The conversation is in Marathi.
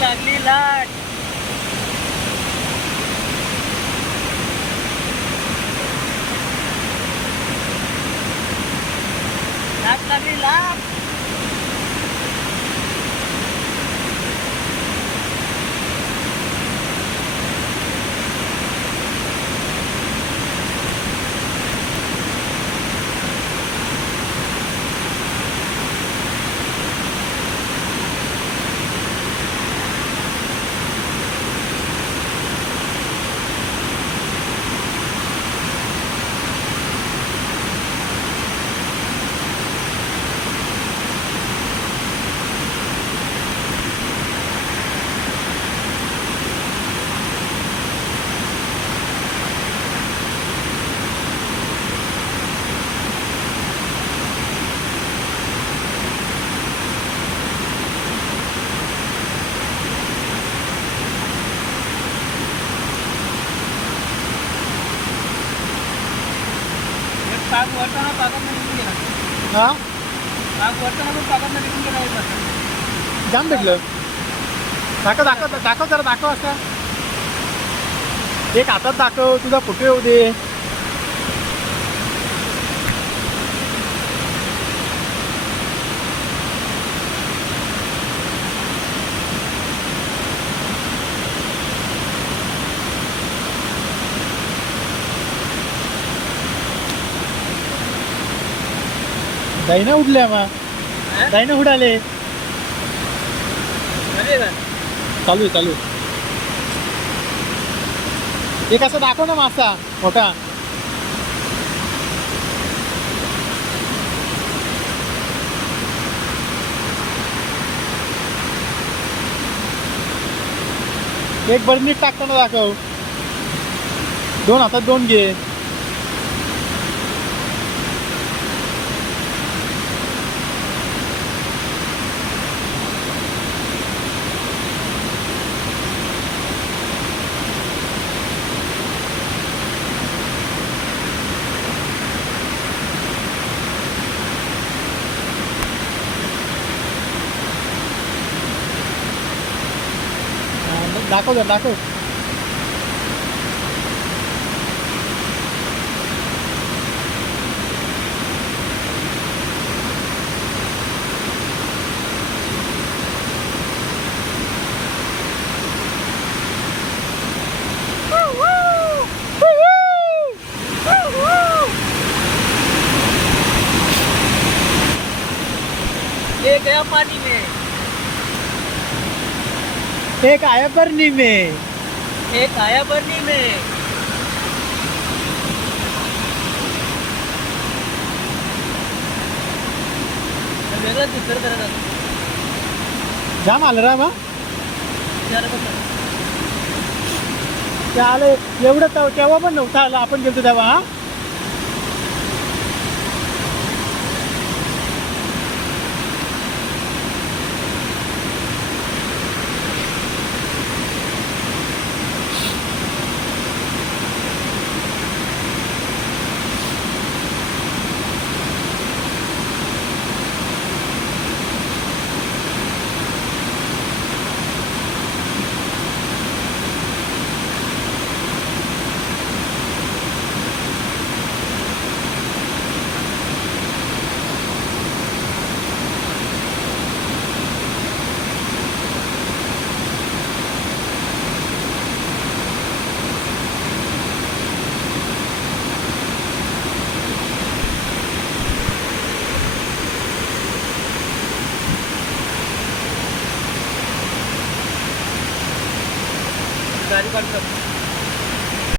लागली लाट. लाट लागली लाट. पाक वरताना पाकात निघून गेला. हा पाक वरताना पण पाकात निघून गेला. जाम भेटलं. दाखव दाखव दाखव जरा दाखव. असा एक हातात दाखव. तुझा फोटो येऊ दे. दाईना उडल्या मग. दाईना उडाले. चालू आहे चालू आहे. एक असं दाखव ना मासा मोठा. एक बरणीत टाकताना दाखव. दोन हातात दोन घे. दाखव जर दाखव. ये गया पानी में. एक आया बरनी में. एक आया बरनी में. वेगळं दुसरं करत. जाम आलं रा मग. ते आलं एवढं तेव्हा पण नव्हतं आलं. आपण गेलो तेव्हा. हा गाडी काढतो.